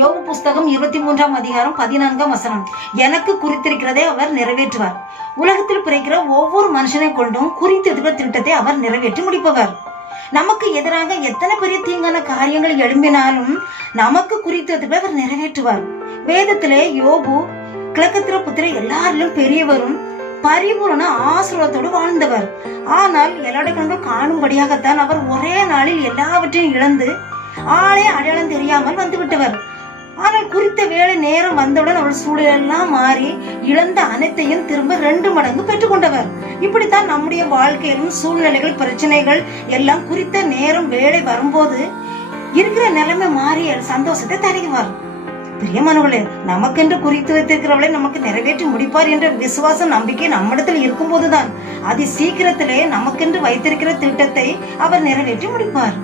யோபு புஸ்தகம் 23ஆம் அதிகாரம் 14ஆம் வசனம். எனக்கு குறித்திருக்கிறதை அவர் நிறைவேற்றுவார். உலகத்தில் பிறக்கிற ஒவ்வொரு மனுஷனை கொண்டும் குறித்திருக்கிற திட்டத்தை அவர் நிறைவேற்றி முடிப்பவர். நமக்கு எதிராக எத்தனை பெரிய தீங்கான காரியங்கள் எழும்பினாலும் நமக்கு குறித்திருக்கிற அவர் நிறைவேற்றுவார். வேதத்திலே யோபு கிழக்கத்திர புத்திர எல்லாரிலும் பெரியவரும் பரிபூரண ஆசீர்வாதத்தோடு வாழ்ந்தவர். ஆனால் எல்லாருடைய காணும்படியாகத்தான் அவர் ஒரே நாளில் எல்லாவற்றையும் இழந்து ஆளே அடையாளம் தெரியாமல் வந்து விட்டவர். ஆனால் குறித்த வேலை நேரம் வந்தவுடன் அவர் சூழலெல்லாம் மாறி இழந்த அனைத்தையும் திரும்ப 2 மடங்கு பெற்றுக்கொண்டவர். இப்படித்தான் நம்முடைய வாழ்க்கையிலும் சூழ்நிலைகள், பிரச்சனைகள் எல்லாம் குறித்த நேரம் வேலை வரும்போது இருக்கிற நிலைமை மாறி சந்தோஷத்தை தருவார். பிரியமானவர்களே, நமக்கென்று குறித்து வைத்திருக்கிறவளை நமக்கு நிறைவேற்றி முடிப்பார் என்ற விசுவாசம், நம்பிக்கை நம்மிடத்தில் இருக்கும் போதுதான் அதி சீக்கிரத்திலே நமக்கென்று வைத்திருக்கிற திட்டத்தை அவர் நிறைவேற்றி முடிப்பார்.